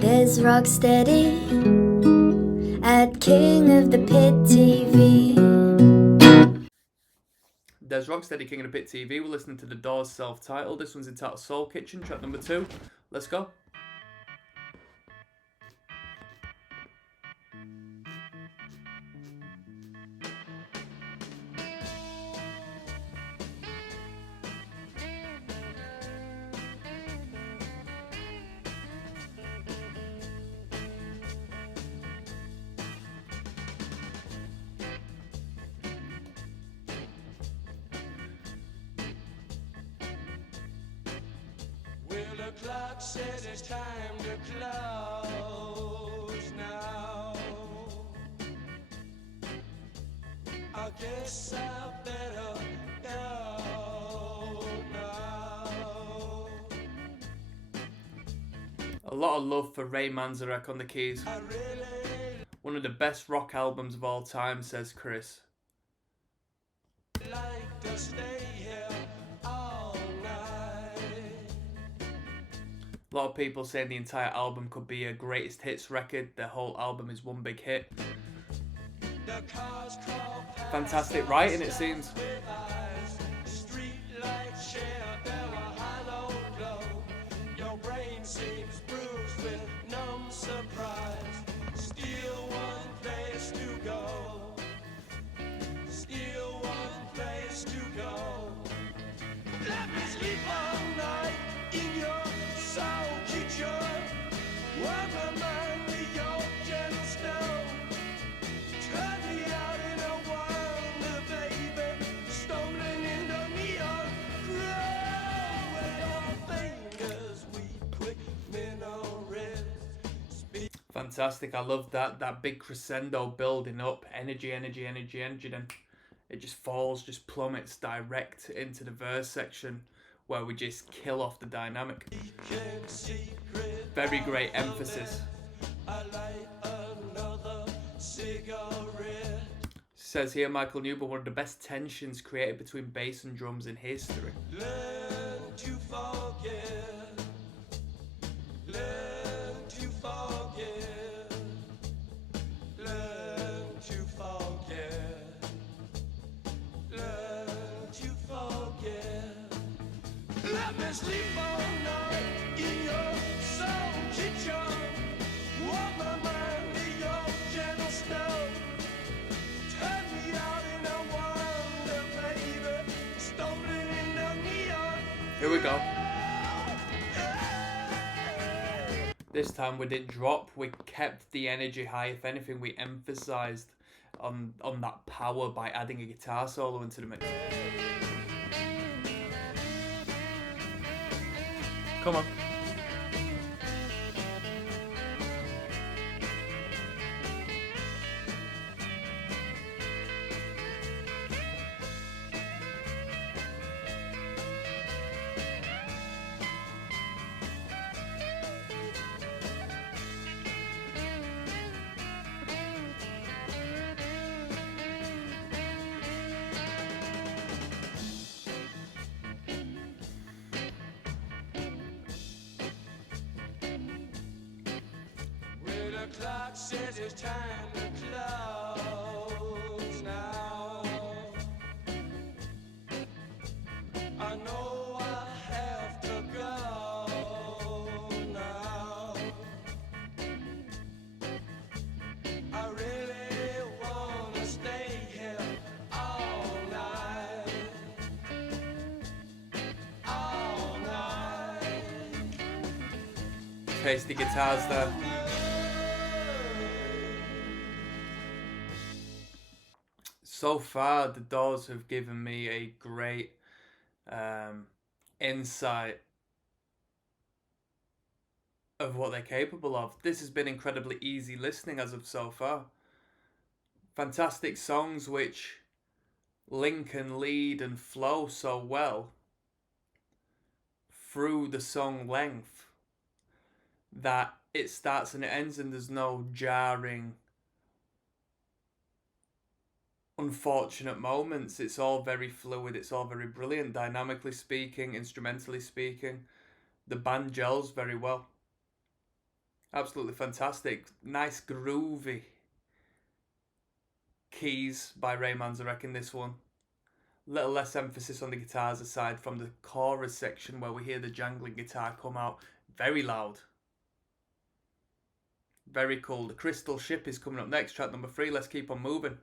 There's Rocksteady at King of the Pit TV. There's Rocksteady, King of the Pit TV. We're listening to The Doors' self-titled. This one's entitled Soul Kitchen, track number 2. Let's go. The clock says it's time to close now. I guess I better go now. A lot of love for Ray Manzarek on the keys. One of the best rock albums of all time, says Chris. Like to stay here all night. A lot of people saying the entire album could be a greatest hits record. The whole album is one big hit. Fantastic writing, it seems. Your brain seems bruised with numb surprise. Still one place to go. Still one place to go. Let me sleep all night in your soul kitchen. Warm my mind with your gentle snow. Turn me out in a wonder, baby. Stumbling in the neon glow. With our fingers we quick minarets. Fantastic, I love that big crescendo building up. Energy, energy, energy, energy. Then it just falls, just plummets direct into the verse section where we just kill off the dynamic. Very great emphasis. Says here Michael Newber, one of the best tensions created between bass and drums in history. Learn to forget. Learn to forget. Learn to forget. Learn to forget. Let me sleep all night in your soul kitchen. Warm my mind with your gentle snow. Turn me out in a wonder, baby. Stumbling in the neon. Here we go. This time we didn't drop, we kept the energy high. If anything, we emphasised on that power by adding a guitar solo into the mix. Come on. The clock says it's time to close now. I know I have to go now. I really wanna stay here all night. All night. Tasty guitars there. So far, the Doors have given me a great insight of what they're capable of. This has been incredibly easy listening as of so far. Fantastic songs which link and lead and flow so well through the song length that it starts and it ends and there's no jarring, unfortunate moments. It's all very fluid, it's all very brilliant, dynamically speaking, instrumentally speaking. The band gels very well. Absolutely fantastic. Nice groovy keys by Ray Manzarek in this one. Little less emphasis on the guitars aside from the chorus section where we hear the jangling guitar come out. Very loud. Very cool. The Crystal Ship is coming up next, track number 3. Let's keep on moving.